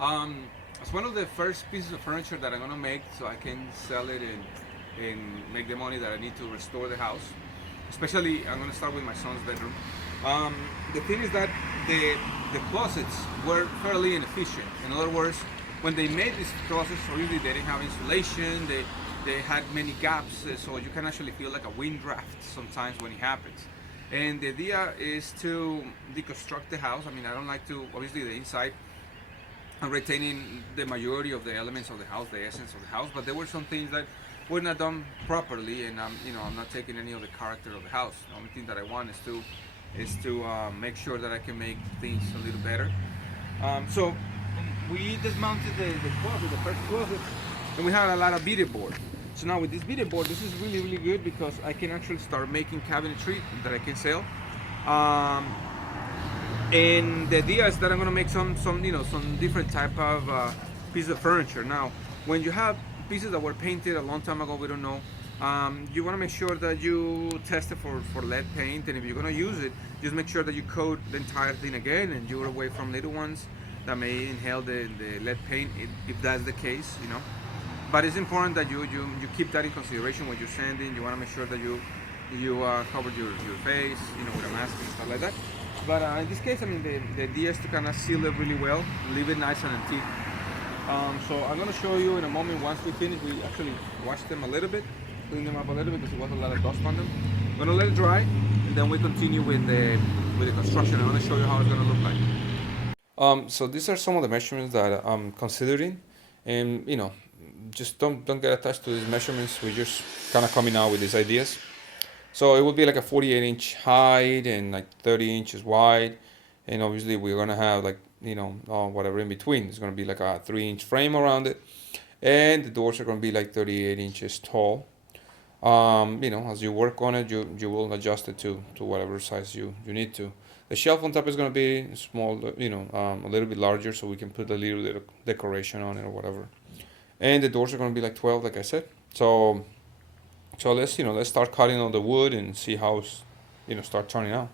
It's one of the first pieces of furniture that I'm gonna make, so I can sell it and make the money that I need to restore the house. Especially, I'm gonna start with my son's bedroom. Um, the thing is that the closets were fairly inefficient. In other words, when they made these closets, obviously they didn't have insulation. They had many gaps, so you can actually feel like a wind draft sometimes when it happens. And the idea is to deconstruct the house. I mean, I don't like to, obviously, the inside and retaining the majority of the elements of the house, the essence of the house. But there were some things that were not done properly, and I'm not taking any of the character of the house. The only thing that I want is to make sure that I can make things a little better. So we dismounted the closet, the first closet, and we had a lot of beaded board. So now with this beaded board, this is really really good because I can actually start making cabinetry that I can sell. Um, and the idea is that I'm gonna make some different type of pieces of furniture. Now, when you have pieces that were painted a long time ago, we don't know. You want to make sure that you test it for lead paint, and if you're gonna use it, just make sure that you coat the entire thing again, and you're away from little ones that may inhale the lead paint, if that's the case, you know. But it's important that you keep that in consideration when you're sanding. You want to make sure that you cover your face, with a mask and stuff like that. But in this case, I mean, the idea is to kind of seal it really well, leave it nice and antique. So I'm going to show you in a moment. Once we finish, we actually washed them a little bit, cleaned them up a little bit because there was a lot of dust on them. I'm going to let it dry, and then we continue with the construction. I'm going to show you how it's going to look like. So these are some of the measurements that I'm considering, and just don't get attached to these measurements. We're just kind of coming out with these ideas. So it would be like a 48-inch height and like 30 inches wide, and obviously we're gonna have like whatever in between. It's gonna be like a 3-inch frame around it, and the doors are gonna be like 38 inches tall. As you work on it, you will adjust it to whatever size you need to. The shelf on top is gonna be small, a little bit larger, so we can put a little bit of decoration on it or whatever. And the doors are gonna be like 12, like I said. So let's start cutting on the wood and see how it's start turning out.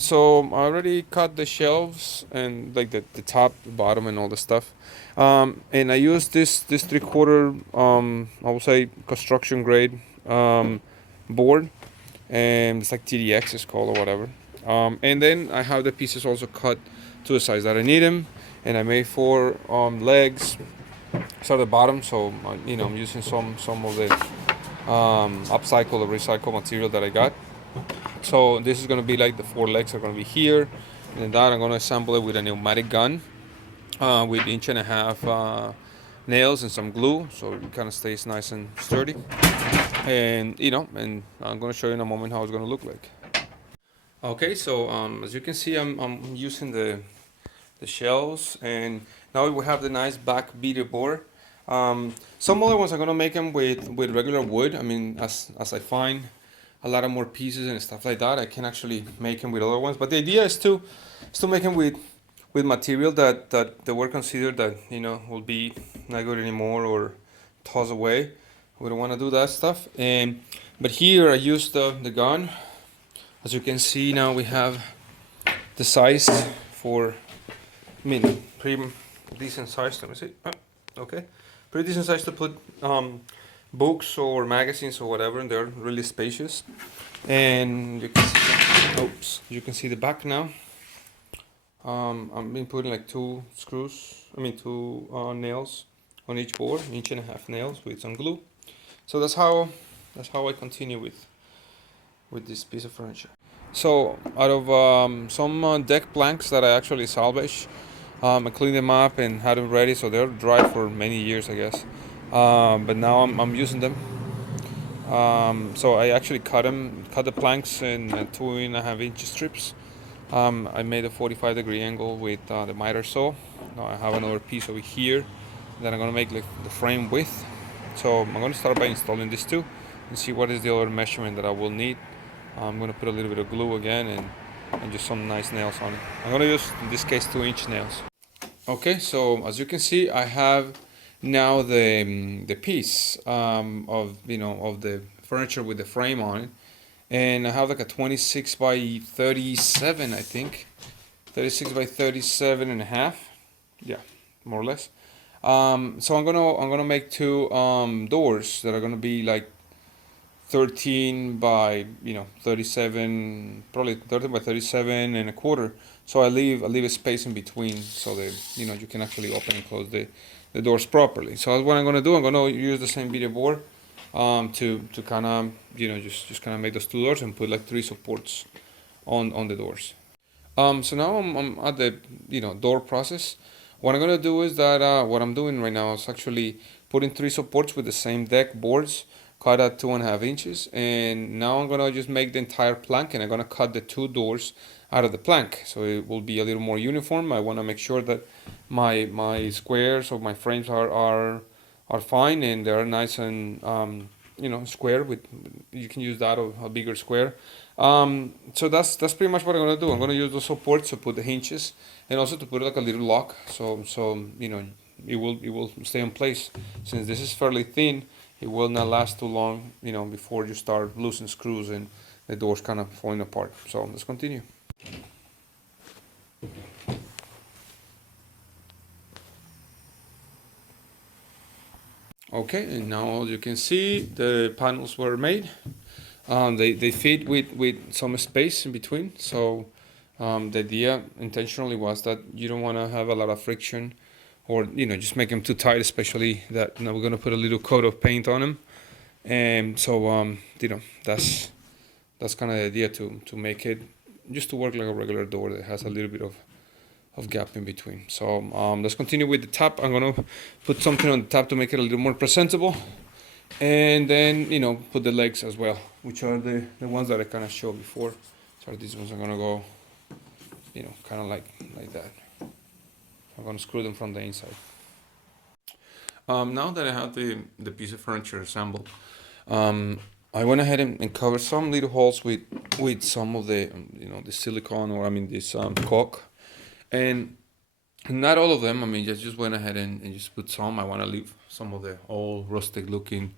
So I already cut the shelves and like the top, the bottom, and all the stuff. And I used this 3/4 I would say construction grade board, and it's like TDX is called or whatever. And then I have the pieces also cut to the size that I need them, and I made 4 legs. Start at the bottom, so I'm using some of the upcycled or recycled material that I got. So this is going to be like the 4 legs are going to be here, and then that I'm going to assemble it with a pneumatic gun with 1.5 inch nails and some glue, so it kind of stays nice and sturdy. And and I'm going to show you in a moment how it's going to look like. Okay, so as you can see, I'm using the shelves, and now we have the nice back beater board. Some other ones I'm gonna make them with regular wood. I mean, as I find a lot of more pieces and stuff like that, I can actually make them with other ones. But the idea is to make them with material that they were considered that will be not good anymore or tossed away. We don't want to do that stuff. But here I used the gun. As you can see now, we have the size for, I mean, pretty decent size. Let me see. Okay, pretty decent size to put books or magazines or whatever, and they're really spacious. And you can see, you can see the back now. I've been putting like 2 nails on each board, 1.5 inch nails with some glue. So that's how I continue with this piece of furniture. So out of some deck planks that I actually salvaged, I cleaned them up and had them ready, so they're dry for many years, I guess. But now I'm using them. So I actually cut the planks in 2.5 inch strips. I made a 45-degree angle with the miter saw. Now I have another piece over here that I'm gonna make like the frame width. So I'm gonna start by installing these two and see what is the other measurement that I will need. I'm gonna put a little bit of glue again and just some nice nails on it. I'm gonna use, in this case, 2-inch nails. Okay, so as you can see, I have now the piece of the furniture with the frame on it, and I have like a 26 by 37, I think, 36 by 37 and a half. Yeah, more or less. So I'm gonna make two doors that are gonna be like 13 by 37, probably 13 by 37 and a quarter. So I leave a space in between so that you can actually open and close the doors properly. So what I'm gonna do, I'm gonna use the same video board to kind of just kind of make those two doors and put like three supports on the doors. So now I'm at the door process. What I'm gonna do is that what I'm doing right now is actually putting three supports with the same deck boards cut at 2.5 inches, and now I'm gonna just make the entire plank, and I'm gonna cut the two doors out of the plank so it will be a little more uniform. I want to make sure that my squares of my frames are fine and they're nice and square. With you can use that or a bigger square. So that's pretty much what I'm gonna do. I'm gonna use those supports to put the hinges and also to put like a little lock so it will stay in place. Since this is fairly thin, it will not last too long before you start loosening screws and the doors kind of falling apart. So let's continue. Okay, and now as you can see, the panels were made. They fit with some space in between. So the idea intentionally was that you don't want to have a lot of friction or just make them too tight, especially that we're going to put a little coat of paint on them. And so that's kind of the idea, to make it just to work like a regular door that has a little bit of gap in between. So let's continue with the top. I'm gonna put something on the top to make it a little more presentable, and then put the legs as well, which are the ones that I kind of showed before. So these ones are gonna go kind of like that. I'm gonna screw them from the inside. Now that I have the piece of furniture assembled, I went ahead and covered some little holes with some of the the silicone, or I mean this caulk, and not all of them. I mean, just went ahead and just put some. I want to leave some of the old rustic looking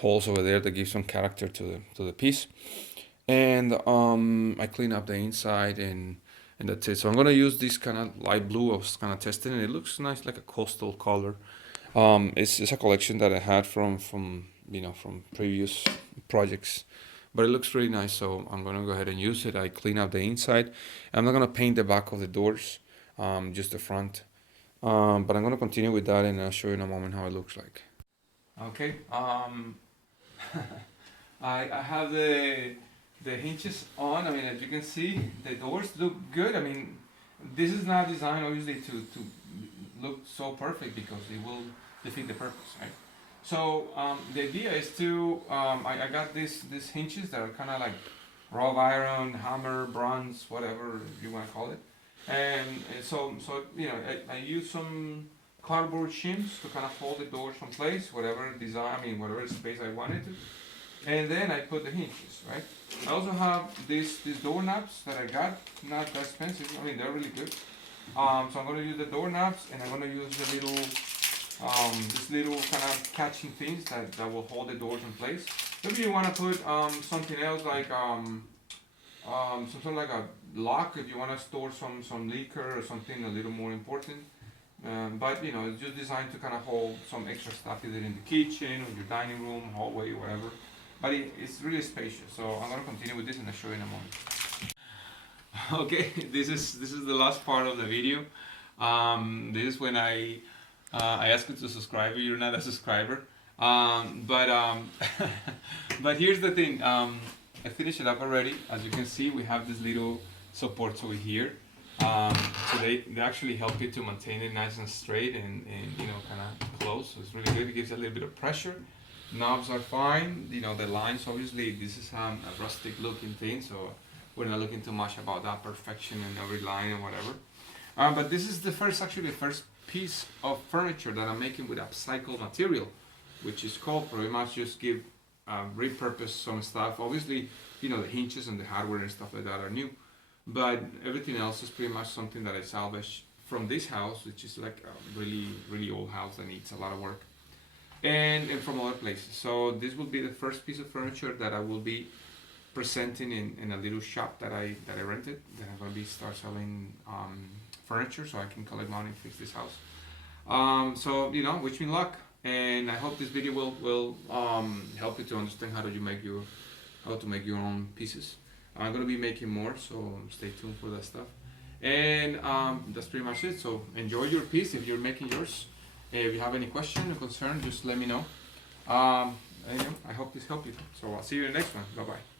holes over there that give some character to the piece. And I clean up the inside, and that's it. So I'm gonna use this kind of light blue. I was kind of testing it. It looks nice, like a coastal color. It's a collection that I had from previous projects, but it looks really nice. So I'm gonna go ahead and use it. I clean up the inside. I'm not gonna paint the back of the doors, just the front. But I'm gonna continue with that, and I'll show you in a moment how it looks like. Okay. I have the hinges on. I mean, as you can see, the doors look good. I mean, this is not designed obviously to look so perfect, because it will defeat the purpose, right? So the idea is to I got these hinges that are kind of like wrought iron, hammer, bronze, whatever you want to call it, and so I use some cardboard shims to kind of hold the doors in place, whatever design, I mean whatever space I wanted to. And then I put the hinges, right? I also have these doorknobs that I got, not that expensive. I mean, they're really good. So I'm gonna use the doorknobs, and I'm gonna use the little, this little kind of catching things that will hold the doors in place. Maybe you wanna put something else like something like a lock if you wanna store some liquor or something a little more important. But it's just designed to kind of hold some extra stuff either in the kitchen or your dining room, hallway, whatever. But it's really spacious. So I'm gonna continue with this, and I'll show you in a moment. Okay, this is the last part of the video. This is when I ask you to subscribe. You're not a subscriber, but but here's the thing. I finished it up already. As you can see, we have this little supports over here. So they actually help you to maintain it nice and straight and kind of close. So it's really good. It gives a little bit of pressure. Knobs are fine. The lines, obviously, this is a rustic looking thing, so we're not looking too much about that perfection in every line and whatever. But this is the first piece of furniture that I'm making with upcycled material, which is called pretty much just repurpose some stuff. Obviously, the hinges and the hardware and stuff like that are new, but everything else is pretty much something that I salvaged from this house, which is like a really, really old house that needs a lot of work. And from other places. So this will be the first piece of furniture that I will be presenting in a little shop that I rented. That I'm going to start selling furniture, so I can collect money and fix this house. So you know, wish me luck, and I hope this video will help you to understand how to make your own pieces. I'm gonna be making more, so stay tuned for that stuff. And that's pretty much it. So enjoy your piece if you're making yours. If you have any question or concern, just let me know. And, you know, I hope this helped you. So I'll see you in the next one. Bye bye.